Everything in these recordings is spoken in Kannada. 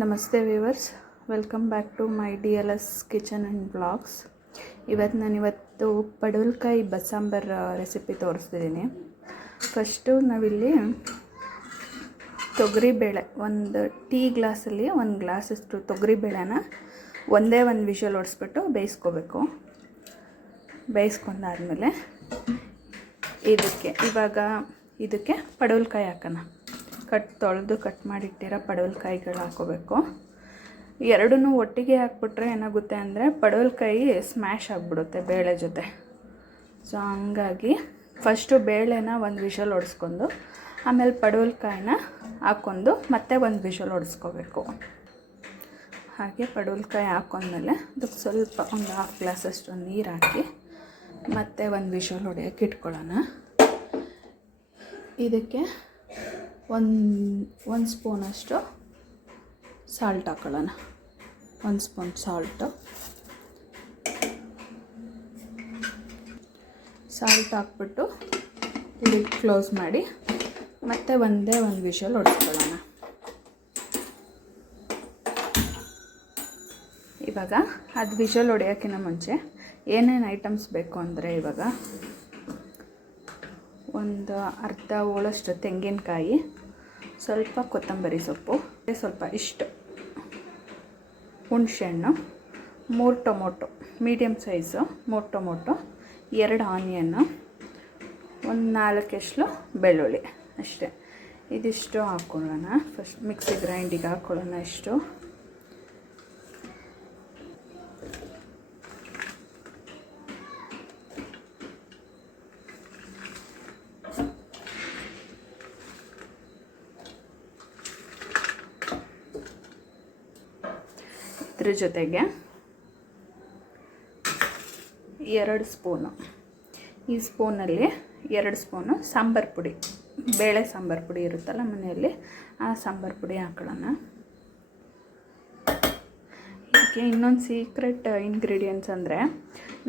ನಮಸ್ತೆ viewers, welcome back to my DLS kitchen and blogs. ಇವತ್ತು ಪಡವಲಕಾಯಿ ಬಸ್ಸಾಂಬಾರ್ ರೆಸಿಪಿ ತೋರಿಸ್ತಿದ್ದೀನಿ. ಫಸ್ಟು ನಾವಿಲ್ಲಿ ತೊಗರಿಬೇಳೆ ಒಂದು ಟೀ ಗ್ಲಾಸಲ್ಲಿ 1 ಗ್ಲಾಸಷ್ಟು ತೊಗರಿಬೇಳೆನ ಒಂದೇ ಒಂದು ವಿಷಲ್ ಹೊಡಿಸ್ಬಿಟ್ಟು ಬೇಯಿಸ್ಕೋಬೇಕು. ಬೇಯಿಸ್ಕೊಂಡಾದ್ಮೇಲೆ ಇದಕ್ಕೆ ಪಡವಲಕಾಯಿ ಹಾಕೋಣ. ತೊಳೆದು ಕಟ್ ಮಾಡಿಟ್ಟಿರೋ ಪಡವಲಕಾಯಿಗಳು ಹಾಕೋಬೇಕು. ಎರಡನ್ನೂ ಒಟ್ಟಿಗೆ ಹಾಕ್ಬಿಟ್ರೆ ಏನಾಗುತ್ತೆ ಅಂದರೆ ಪಡವಲಕಾಯಿ ಸ್ಮ್ಯಾಶ್ ಆಗಿಬಿಡುತ್ತೆ ಬೇಳೆ ಜೊತೆ. ಸೊ ಹಂಗಾಗಿ ಫಸ್ಟು ಬೇಳೆನ ಒಂದು ವಿಷಲ್ ಹೊಡೆಸ್ಕೊಂಡು ಆಮೇಲೆ ಪಡವಲಕಾಯಿನ ಹಾಕ್ಕೊಂಡು ಮತ್ತೆ ಒಂದು ವಿಷಲ್ ಹೊಡೆಸ್ಕೋಬೇಕು. ಹಾಗೆ ಪಡವಲಕಾಯಿ ಹಾಕ್ಕೊಂಡ್ಮೇಲೆ ಅದಕ್ಕೆ ಸ್ವಲ್ಪ ಒಂದು 1/2 ಗ್ಲಾಸಷ್ಟು ನೀರು ಹಾಕಿ ಮತ್ತೆ ಒಂದು ವಿಷಲ್ ಹೊಡೆಯೋಕ್ಕೆ ಇಟ್ಕೊಳ್ಳೋಣ. ಇದಕ್ಕೆ ಒಂದು ಸ್ಪೂನಷ್ಟು ಸಾಲ್ಟ್ ಹಾಕೊಳ್ಳೋಣ. 1 ಸ್ಪೂನ್ ಸಾಲ್ಟ್ ಹಾಕ್ಬಿಟ್ಟು ಲಿಡ್ ಕ್ಲೋಸ್ ಮಾಡಿ ಮತ್ತೆ ಒಂದು ವಿಷಲ್ ಹೊಡೆಸ್ಕೊಳ್ಳೋಣ. ಇವಾಗ ಅದು ವಿಷಲ್ ಹೊಡೆಯೋಕ್ಕಿಂತ ಮುಂಚೆ ಏನೇನು ಐಟಮ್ಸ್ ಬೇಕು ಅಂದರೆ ಇವಾಗ ಒಂದು ಅರ್ಧ ಹೋಳಷ್ಟು ತೆಂಗಿನಕಾಯಿ, ಸ್ವಲ್ಪ ಕೊತ್ತಂಬರಿ ಸೊಪ್ಪು, ಸ್ವಲ್ಪ ಇಷ್ಟು ಹುಣಸೆಹಣ್ಣು, 3 tomato medium size 3 tomato, 2 onion, ಒಂದು 4 ಎಸ್ಳು ಬೆಳ್ಳುಳ್ಳಿ ಅಷ್ಟೇ. ಇದಿಷ್ಟು ಹಾಕ್ಕೊಳ್ಳೋಣ. ಫಸ್ಟ್ ಮಿಕ್ಸಿ ಗ್ರೈಂಡಿಗೆ ಹಾಕ್ಕೊಳ್ಳೋಣ. ಇಷ್ಟು ಇದ್ರ ಜೊತೆಗೆ 2 ಸ್ಪೂನು, ಈ ಸ್ಪೂನಲ್ಲಿ 2 ಸ್ಪೂನು ಸಾಂಬಾರು ಪುಡಿ, ಬೇಳೆ ಸಾಂಬಾರು ಪುಡಿ ಇರುತ್ತಲ್ಲ ಮನೆಯಲ್ಲಿ, ಆ ಸಾಂಬಾರು ಪುಡಿ ಹಾಕೊಳ್ಳೋಣ. ಇದಕ್ಕೆ ಇನ್ನೊಂದು ಸೀಕ್ರೆಟ್ ಇಂಗ್ರೀಡಿಯೆಂಟ್ಸ್ ಅಂದರೆ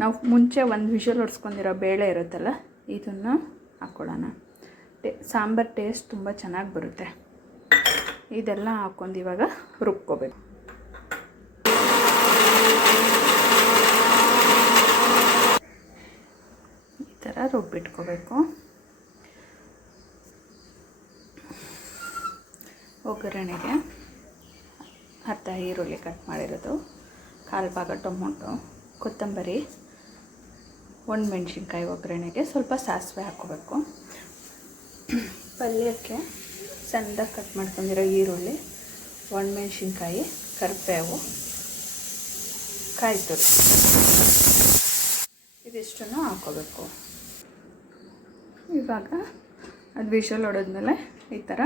ನಾವು ಮುಂಚೆ ಒಂದು ವಿಷಲ್ ಹೊಡ್ಸ್ಕೊಂಡಿರೋ ಬೇಳೆ ಇರುತ್ತಲ್ಲ, ಇದನ್ನು ಹಾಕ್ಕೊಳ್ಳೋಣ. ಸಾಂಬಾರು ಟೇಸ್ಟ್ ತುಂಬ ಚೆನ್ನಾಗಿ ಬರುತ್ತೆ. ಇದೆಲ್ಲ ಹಾಕ್ಕೊಂಡು ಇವಾಗ ರುಬ್ಕೋಬೇಕು. ಈ ಥರ ರುಬ್ಬಿಟ್ಕೋಬೇಕು. ಒಗ್ಗರಣೆಗೆ 10 ಈರುಳ್ಳಿ ಕಟ್ ಮಾಡಿರೋದು, 1/4 ಭಾಗ ಟೊಮೊಟೊ, ಕೊತ್ತಂಬರಿ, 1 ಮೆಣಸಿನ್ಕಾಯಿ ಒಗ್ಗರಣೆಗೆ, ಸ್ವಲ್ಪ ಸಾಸಿವೆ ಹಾಕ್ಕೋಬೇಕು. ಪಲ್ಯಕ್ಕೆ ಸಣ್ಣದಾಗಿ ಕಟ್ ಮಾಡ್ಕೊಂಡಿರೋ ಈರುಳ್ಳಿ, 1 ಮೆಣಸಿನ್ಕಾಯಿ, ಕರಿಬೇವು, ಕಾಯಿ ತುರಿ, ಇದಿಷ್ಟನ್ನು ಹಾಕ್ಕೋಬೇಕು. ಇವಾಗ ಅದು ವಿಷಲ್ ಹೊಡೆದ್ಮೇಲೆ ಈ ಥರ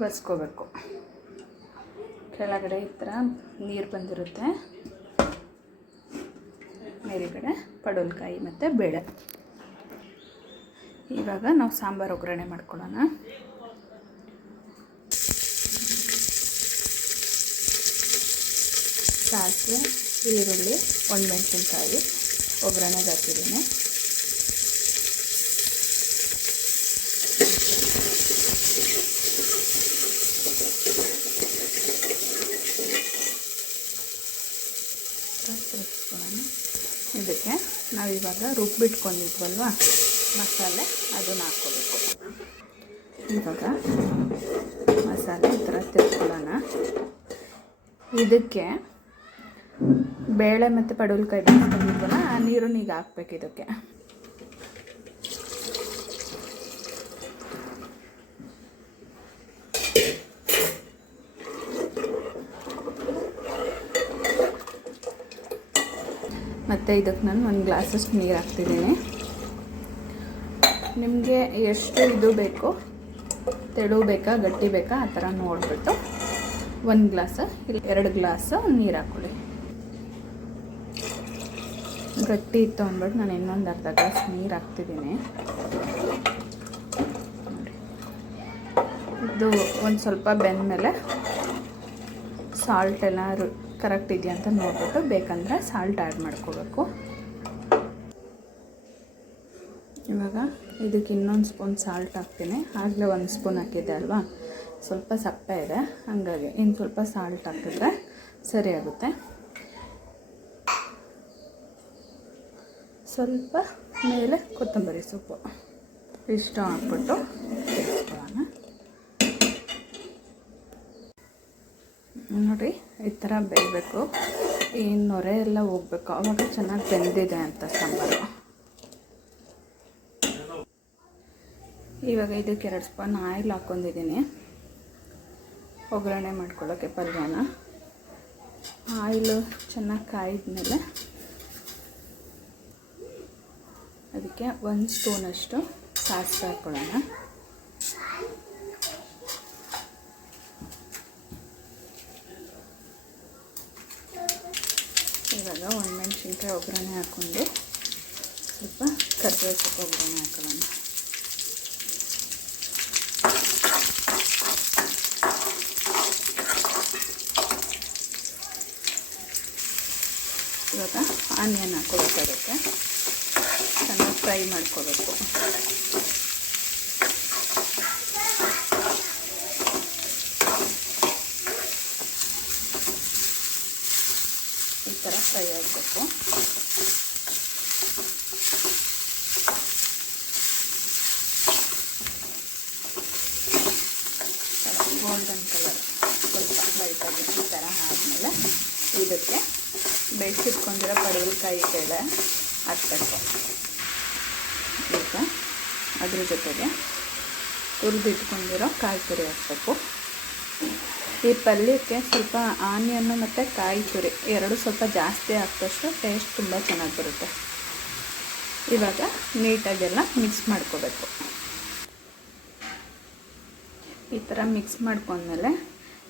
ಬಸ್ಕೋಬೇಕು. ಕೆಳಗಡೆ ಈ ಥರ ನೀರು ಬಂದಿರುತ್ತೆ, ಮೇಲ್ಗಡೆ ಪಡವಲಕಾಯಿ ಮತ್ತು ಬೇಳೆ. ಇವಾಗ ನಾವು ಸಾಂಬಾರು ಒಗ್ಗರಣೆ ಮಾಡ್ಕೊಳ್ಳೋಣ. ಸಾಸಿವೆ, ಈರುಳ್ಳಿ, 1 ಮೆಣಸಿನ್ಕಾಯಿ ಒಗ್ಗರಣೆಗೆ ಹಾಕಿದ್ದೀನಿ. ಇದಕ್ಕೆ ನಾವಿವಾಗ ರುಬ್ಬಿಟ್ಕೊಂಡಿದ್ವಲ್ವ ಮಸಾಲೆ, ಅದನ್ನು ಹಾಕ್ಕೋಬೇಕು. ಇವಾಗ ಮಸಾಲೆ ಈ ಥರ ತಿರ್ಕೊಳ್ಳೋಣ. ಇದಕ್ಕೆ ಬೇಳೆ ಮತ್ತು ಪಡವಲಕಾಯಿ ಬೇಯಿಸ್ಕೊಂಡಿದ್ವಲ್ಲ, ಆ ನೀರನ್ನು ಈಗ ಹಾಕ್ಬೇಕು ಇದಕ್ಕೆ. ಮತ್ತು ಇದಕ್ಕೆ ನಾನು 1 ಗ್ಲಾಸಷ್ಟು ನೀರು ಹಾಕ್ತಿದ್ದೀನಿ. ನಿಮಗೆ ಎಷ್ಟು ಇದು ಬೇಕು, ತೆಳು ಬೇಕಾ ಗಟ್ಟಿ ಬೇಕಾ ಆ ಥರ ನೋಡಿಬಿಟ್ಟು 1 ಗ್ಲಾಸ್ ಇಲ್ಲ 2 ಗ್ಲಾಸ್ ನೀರು ಹಾಕ್ಕೊಳ್ಳಿ. ಗಟ್ಟಿ ಇತ್ತು ಅಂದ್ಬಿಟ್ಟು ನಾನು ಇನ್ನೊಂದು ಅರ್ಧ ಗ್ಲಾಸ್ ನೀರು ಹಾಕ್ತಿದ್ದೀನಿ. ಇದು ಒಂದು ಸ್ವಲ್ಪ ಬೆಂದಮೇಲೆ ಸಾಲ್ಟ್ ಎಲ್ಲ ಕರೆಕ್ಟ್ ಇದೆಯಾ ಅಂತ ನೋಡ್ಬಿಟ್ಟು ಬೇಕಂದರೆ ಸಾಲ್ಟ್ ಆ್ಯಡ್ ಮಾಡ್ಕೋಬೇಕು. ಇವಾಗ ಇದಕ್ಕೆ ಇನ್ನೊಂದು ಸ್ಪೂನ್ ಸಾಲ್ಟ್ ಹಾಕ್ತೀನಿ. ಆಗಲೇ 1 ಸ್ಪೂನ್ ಹಾಕಿದ್ದೆ ಅಲ್ವಾ, ಸ್ವಲ್ಪ ಸಪ್ಪೆ ಇದೆ, ಹಾಗಾಗಿ ಇನ್ನು ಸ್ವಲ್ಪ ಸಾಲ್ಟ್ ಹಾಕಿದ್ರೆ ಸರಿ ಆಗುತ್ತೆ. ಸ್ವಲ್ಪ ಮೇಲೆ ಕೊತ್ತಂಬರಿ ಸೊಪ್ಪು ಇಷ್ಟು ಹಾಕ್ಬಿಟ್ಟು ಬೇಯಿಸ್ಕೊಳ್ಳೋಣ. ನೋಡಿ ಈ ಥರ ಬೇಯಬೇಕು, ಈ ನೊರೆ ಎಲ್ಲ ಹೋಗ್ಬೇಕು, ಆವಾಗ ಚೆನ್ನಾಗಿ ಬೆಂದಿದೆ ಅಂತ ಸಾಂಬಾರು. ಇವಾಗ ಇದಕ್ಕೆ 2 ಸ್ಪೂನ್ ಆಯಿಲ್ ಹಾಕ್ಕೊಂಡಿದ್ದೀನಿ ಒಗ್ಗರಣೆ ಮಾಡ್ಕೊಳ್ಳೋಕ್ಕೆ ಪಲ್ಯನ. ಆಯಿಲು ಚೆನ್ನಾಗಿ ಕಾಯಿದ್ಮೇಲೆ ಅದಕ್ಕೆ 1 ಸ್ಪೂನಷ್ಟು ಸಾಸಿವೆ ಹಾಕ್ಕೊಳ್ಳೋಣ. ಇವಾಗ ಒಣಮೆಣಸಿನ್ಕಾಯಿ ಒಗ್ಗರಣೆ ಹಾಕ್ಕೊಂಡು ಸ್ವಲ್ಪ ಕರಿಬೇವು ಸೊಪ್ಪು ಒಗ್ಗರಣೆ ಹಾಕೊಳ್ಳೋಣ. ಇವಾಗ ಆನಿಯನ್ ಹಾಕ್ಕೊಬೇಕಾಗುತ್ತೆ, ಚೆನ್ನಾಗಿ ಫ್ರೈ ಮಾಡ್ಕೋಬೇಕು. ಈ ಥರ ಫ್ರೈ ಆಗಬೇಕು. ಗೋಲ್ಡನ್ ಕಲರ್ ಸ್ವಲ್ಪ ಲೈಟಾಗಿ ಈ ಥರ ಆದಮೇಲೆ ಇದಕ್ಕೆ ಬೇಯಿಸಿಟ್ಕೊಂಡಿರೋ ಪಡವಲಕಾಯಿಗೆ ಹಾಕಬೇಕು. ಈಗ ಅದ್ರ ಜೊತೆಗೆ ಹುರಿದಿಟ್ಕೊಂಡಿರೋ ಕಾಯಿ ತುರಿ ಹಾಕಬೇಕು. ಈ ಪಲ್ಯಕ್ಕೆ ಸ್ವಲ್ಪ ಆನಿಯನ್ನು ಮತ್ತು ಕಾಯಿ ತುರಿ ಎರಡು ಸ್ವಲ್ಪ ಜಾಸ್ತಿ ಹಾಕಿದಷ್ಟು ಟೇಸ್ಟ್ ತುಂಬ ಚೆನ್ನಾಗಿ ಬರುತ್ತೆ. ಇವಾಗ ನೀಟಾಗೆಲ್ಲ ಮಿಕ್ಸ್ ಮಾಡ್ಕೋಬೇಕು. ಈ ಥರ ಮಿಕ್ಸ್ ಮಾಡ್ಕೊಂಡ್ಮೇಲೆ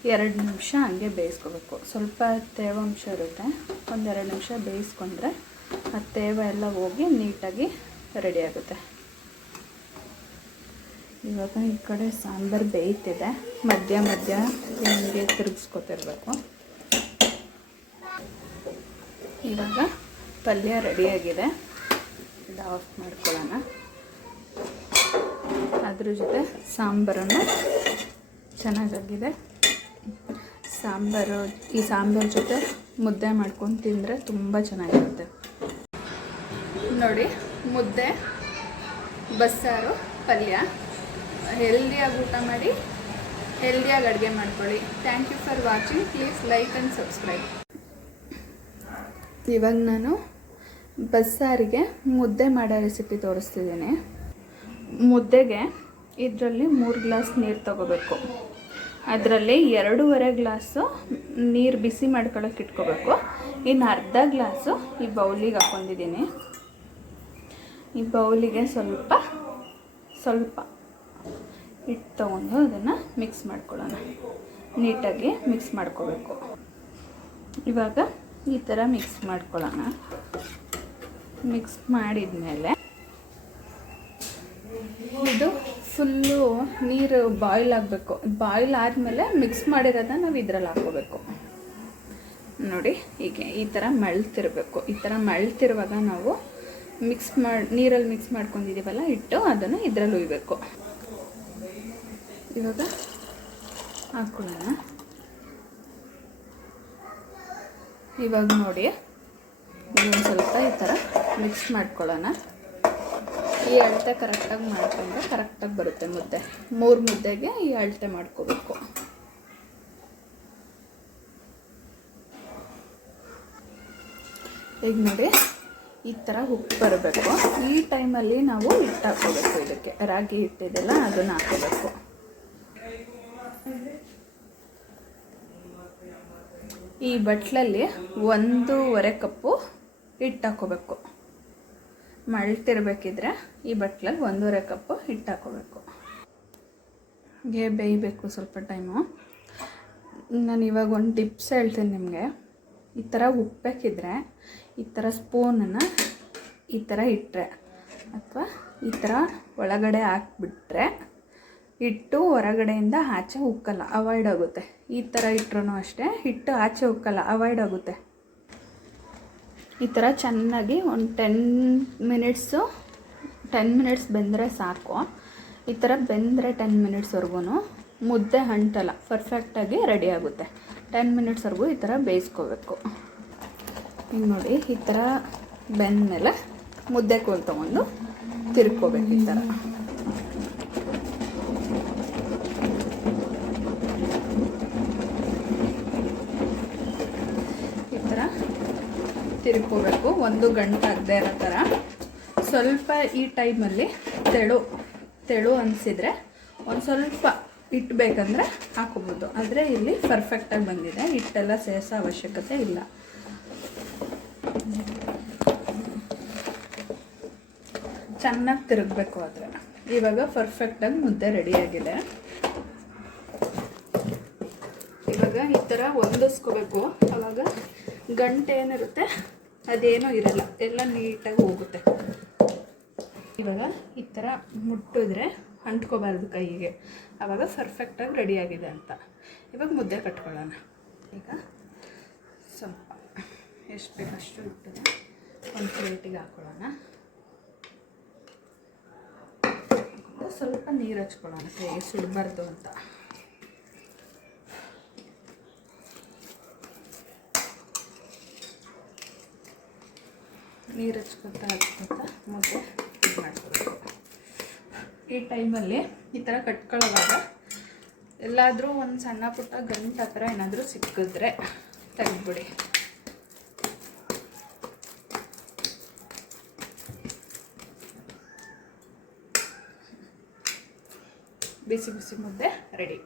2 ನಿಮಿಷ ಹಂಗೆ ಬೇಯಿಸ್ಕೋಬೇಕು. ಸ್ವಲ್ಪ ತೇವಾಂಶ ಇರುತ್ತೆ, 1-2 ನಿಮಿಷ ಬೇಯಿಸ್ಕೊಂಡ್ರೆ ಆ ತೇವ ಎಲ್ಲ ಹೋಗಿ ನೀಟಾಗಿ ರೆಡಿ ಆಗುತ್ತೆ. ಇವಾಗ ಈ ಕಡೆ ಸಾಂಬಾರು ಬೇಯ್ತಿದೆ, ಮಧ್ಯ ಮಧ್ಯ ಹಿಂಗೆ ತಿರುಗಿಸ್ಕೊತಿರ್ಬೇಕು. ಇವಾಗ ಪಲ್ಯ ರೆಡಿಯಾಗಿದೆ, ಇದು ಆಫ್ ಮಾಡ್ಕೊಳ್ಳೋಣ. ಅದ್ರ ಜೊತೆ ಸಾಂಬಾರನ್ನು ಚೆನ್ನಾಗಾಗಿದೆ. ಈ ಸಾಂಬಾರು ಜೊತೆ ಮುದ್ದೆ ಮಾಡ್ಕೊಂಡು ತಿಂದರೆ ತುಂಬ ಚೆನ್ನಾಗಿರುತ್ತೆ. ನೋಡಿ, ಮುದ್ದೆ, ಬಸ್ಸಾರು, ಪಲ್ಯ. ಹೆಲ್ದಿಯಾಗಿ ಊಟ ಮಾಡಿ, ಹೆಲ್ದಿಯಾಗಿ ಅಡುಗೆ ಮಾಡ್ಕೊಳ್ಳಿ. Thank you for watching. Please like and subscribe. ಇವಾಗ ನಾನು ಬಸ್ಸಾರಿಗೆ ಮುದ್ದೆ ಮಾಡೋ ರೆಸಿಪಿ ತೋರಿಸ್ತಿದ್ದೀನಿ. ಮುದ್ದೆಗೆ ಇದರಲ್ಲಿ 3 ಗ್ಲಾಸ್ ನೀರು ತೊಗೋಬೇಕು. ಅದರಲ್ಲಿ 2.5 ಗ್ಲಾಸು ನೀರು ಬಿಸಿ ಮಾಡ್ಕೊಳ್ಳೋಕೆ ಇಟ್ಕೋಬೇಕು. ಇನ್ನು ಅರ್ಧ ಗ್ಲಾಸು ಈ ಬೌಲಿಗೆ ಹಾಕ್ಕೊಂಡಿದ್ದೀನಿ. ಈ ಬೌಲಿಗೆ ಸ್ವಲ್ಪ ಹಿಟ್ಟು ತೊಗೊಂಡು ಅದನ್ನು ಮಿಕ್ಸ್ ಮಾಡ್ಕೊಳ್ಳೋಣ. ನೀಟಾಗಿ ಮಿಕ್ಸ್ ಮಾಡ್ಕೋಬೇಕು. ಇವಾಗ ಈ ಥರ ಮಿಕ್ಸ್ ಮಾಡ್ಕೊಳ್ಳೋಣ. ಮಿಕ್ಸ್ ಮಾಡಿದ್ಮೇಲೆ ಇದು ಫುಲ್ಲು ನೀರು ಬಾಯ್ಲ್ ಆಗಬೇಕು. ಬಾಯ್ಲ್ ಆದಮೇಲೆ ಮಿಕ್ಸ್ ಮಾಡಿರೋದನ್ನ ನಾವು ಇದರಲ್ಲಿ ಹಾಕ್ಕೋಬೇಕು. ನೋಡಿ, ಹೀಗೆ ಈ ಥರ ಮಳ್ತಿರಬೇಕು. ಈ ಥರ ಮಳ್ತಿರುವಾಗ ನಾವು ನೀರಲ್ಲಿ ಮಿಕ್ಸ್ ಮಾಡ್ಕೊಂಡಿದ್ದೀವಲ್ಲ ಹಿಟ್ಟು, ಅದನ್ನು ಇದರಲ್ಲಿ ಉಯ್ಬೇಕು. ಇವಾಗ ಹಾಕ್ಕೊಳ್ಳೋಣ. ಇವಾಗ ನೋಡಿ, ಒಂದು ಸ್ವಲ್ಪ ಈ ಥರ ಮಿಕ್ಸ್ ಮಾಡ್ಕೊಳ್ಳೋಣ. ಈ ಅಳತೆ ಕರೆಕ್ಟಾಗಿ ಮಾಡ್ಕೊಂಡ್ರೆ ಕರೆಕ್ಟಾಗಿ ಬರುತ್ತೆ ಮುದ್ದೆ. 3 ಮುದ್ದೆಗೆ ಈ ಅಳತೆ ಮಾಡ್ಕೋಬೇಕು. ಈಗ ನೋಡಿ, ಈ ಥರ ಉಪ್ಪು ಬರಬೇಕು. ಈ ಟೈಮಲ್ಲಿ ನಾವು ಹಿಟ್ಟು ಹಾಕ್ಕೋಬೇಕು. ಇದಕ್ಕೆ ರಾಗಿ ಹಿಟ್ಟಿದೆಲ್ಲ ಅದನ್ನು ಹಾಕ್ಕೋಬೇಕು. ಈ ಬಟ್ಲಲ್ಲಿ 1.5 ಕಪ್ಪು ಹಿಟ್ಟು ಹಾಕ್ಕೋಬೇಕು. ಮಳ್ತಿರ್ಬೇಕಿದ್ರೆ ಈ ಬಟ್ಲಲ್ಲಿ 1.5 ಕಪ್ಪು ಹಿಟ್ಟು ಹಾಕ್ಕೋಬೇಕು. ಹೀಗೆ ಬೇಯಬೇಕು ಸ್ವಲ್ಪ ಟೈಮು. ನಾನು ಇವಾಗ ಒಂದು ಟಿಪ್ಸ್ ಹೇಳ್ತೀನಿ ನಿಮಗೆ. ಈ ಥರ ಉಪ್ಪಬೇಕಿದ್ರೆ ಈ ಥರ ಸ್ಪೂನನ್ನು ಈ ಥರ ಇಟ್ಟರೆ ಅಥವಾ ಈ ಥರ ಒಳಗಡೆ ಹಾಕ್ಬಿಟ್ರೆ ಹಿಟ್ಟು ಹೊರಗಡೆಯಿಂದ ಆಚೆ ಉಕ್ಕಲ್ಲ, ಅವಾಯ್ಡ್ ಆಗುತ್ತೆ. ಈ ಥರ ಇಟ್ಟರೂ ಅಷ್ಟೇ ಹಿಟ್ಟು ಆಚೆ ಉಕ್ಕಲ್ಲ, ಅವಾಯ್ಡ್ ಆಗುತ್ತೆ. ಈ ಥರ ಚೆನ್ನಾಗಿ ಒಂದು 10 ಮಿನಿಟ್ಸ್ ಬೆಂದರೆ ಸಾಕು. ಈ ಥರ ಬೆಂದರೆ 10 ಮಿನಿಟ್ಸ್ವರೆಗೂ ಮುದ್ದೆ ಅಂಟಲ್ಲ, ಪರ್ಫೆಕ್ಟಾಗಿ ರೆಡಿ ಆಗುತ್ತೆ. 10 ಮಿನಿಟ್ಸ್ವರೆಗೂ ಈ ಥರ ಬೇಯಿಸ್ಕೋಬೇಕು. ಹಿಂಗೆ ನೋಡಿ, ಈ ಥರ ಬೆಂದಮೇಲೆ ಮುದ್ದೆ ಕೋಲ್ ತೊಗೊಂಡು ತಿರ್ಕೋಬೇಕು. ಈ ಥರ ತಿರ್ಕೋಬೇಕು, 1 ಗಂಟೆ ಆಗದೆ ಇರೋ ಥರ. ಸ್ವಲ್ಪ ಈ ಟೈಮಲ್ಲಿ ತೆಳು ಅನಿಸಿದರೆ ಒಂದು ಸ್ವಲ್ಪ ಹಿಟ್ಟು ಬೇಕಂದರೆ ಹಾಕೋಬೋದು. ಆದರೆ ಇಲ್ಲಿ ಪರ್ಫೆಕ್ಟಾಗಿ ಬಂದಿದೆ, ಹಿಟ್ಟೆಲ್ಲ ಸೇರಿಸೋ ಅವಶ್ಯಕತೆ ಇಲ್ಲ. ಚೆನ್ನಾಗಿ ತಿರುಗಬೇಕು. ಆದರೆ ಇವಾಗ ಪರ್ಫೆಕ್ಟಾಗಿ ಮುದ್ದೆ ರೆಡಿಯಾಗಿದೆ. ಇವಾಗ ಈ ಥರ ಹೊಂದಿಸ್ಕೋಬೇಕು. ಆವಾಗ ಗಂಟೆ ಏನಿರುತ್ತೆ ಅದೇನೂ ಇರಲ್ಲ, ಎಲ್ಲ ನೀಟಾಗಿ ಹೋಗುತ್ತೆ. ಇವಾಗ ಈ ಥರ ಮುಟ್ಟಿದ್ರೆ ಅಂಟ್ಕೋಬಾರ್ದು ಕೈಗೆ, ಆವಾಗ ಪರ್ಫೆಕ್ಟಾಗಿ ರೆಡಿಯಾಗಿದೆ ಅಂತ. ಇವಾಗ ಮುದ್ದೆ ಕಟ್ಕೊಳ್ಳೋಣ. ಈಗ ಸ್ವಲ್ಪ ಎಷ್ಟು ಬೇಕಷ್ಟು ಇಟ್ಟಿದೆ, ಒಂದು ಪ್ಲೇಟಿಗೆ ಹಾಕ್ಕೊಳ್ಳೋಣ. ಸ್ವಲ್ಪ ನೀರು ಹಚ್ಕೊಳ್ಳೋಣ, ಕೈಗೆ ಸುಡಬಾರ್ದು ಅಂತ. ನೀರು ಹಚ್ಕೊತಾ ಮುದ್ದೆ ಇದು ಮಾಡ್ಕೋಬೇಕು. ಈ ಟೈಮಲ್ಲಿ ಈ ಥರ ಕಟ್ಕೊಳ್ಳೋವಾಗ ಎಲ್ಲಾದರೂ ಒಂದು ಸಣ್ಣ ಪುಟ್ಟ ಗಂಟು ಆ ಥರ ಏನಾದರೂ ಸಿಕ್ಕಿದ್ರೆ ತೆಗೆದ್ಬಿಡಿ. ಬಿಸಿ ಬಿಸಿ ಮುದ್ದೆ ರೆಡಿ.